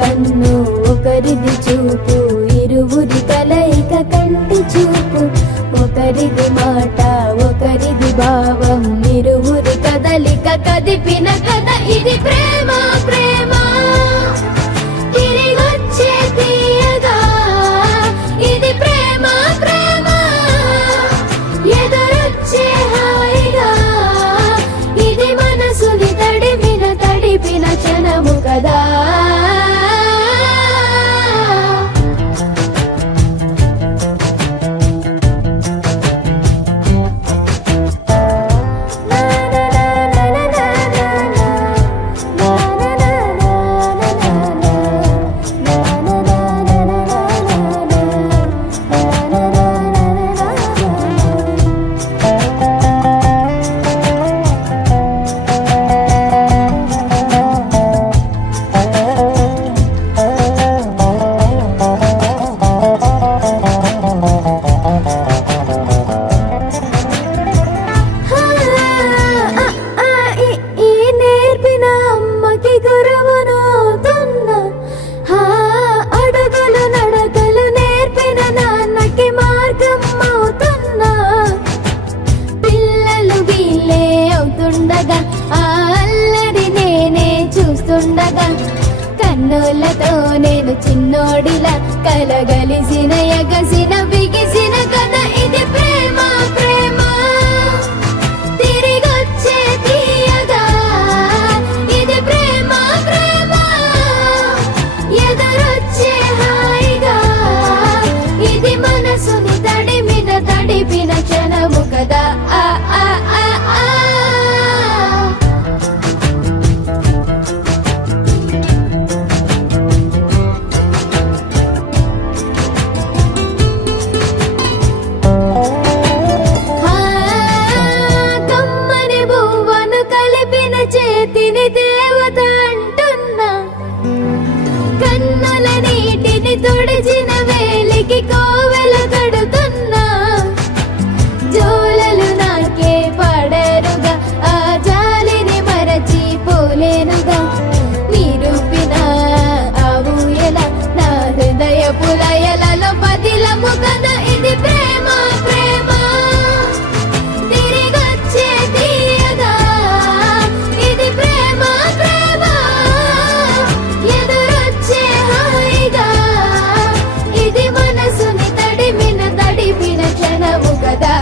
కన్ను ఒకరిది చూపు, ఇరువురి కలయిక కంటి చూపు. ఒకరిది మాట ఒకరిది భావం, ఇరువురి కదలిక కదిపిన కథ ఇది ప్రేమ. ప్రేమ తిరిగొచ్చే తీయగా ఇది ప్రేమ. ప్రేమ ఎదురొచ్చే హాయిగా ఇది మనసుని తడిపిన క్షణము కదా. కన్నులతో నేను చిన్నోడిలా కలగలిసిన ఎగసిన బిగిసిన కథ ఇది ప్రేమ. ప్రేమ తిరిగొచ్చే తీయగా ఇది ప్రేమ. ప్రేమ ఎదురొచ్చే హాయిగా ఇది మనసుని తడిపిన క్షణము కదా. ఆ ఆ ఆ ఆ చేతిని దేవత అంటున్నా, కన్నుల నీటిని తుడిచిన వేలికి కోవెల కడుతున్నా. జోలలు నాకే పడరుగా ఆ జాలిని మరచి పోలేనుగా. నిరూపిన ఆ ఊయల నా హృదయ పులయలలో పదిలము కదా ఇది ప్రేమ. ప్రేమ తిరిగొచ్చే తీయగా ఇది ప్రేమ. ప్రేమ ఎదురొచ్చే హాయిగా ఇది మనసుని తడిపిన క్షణము కదా.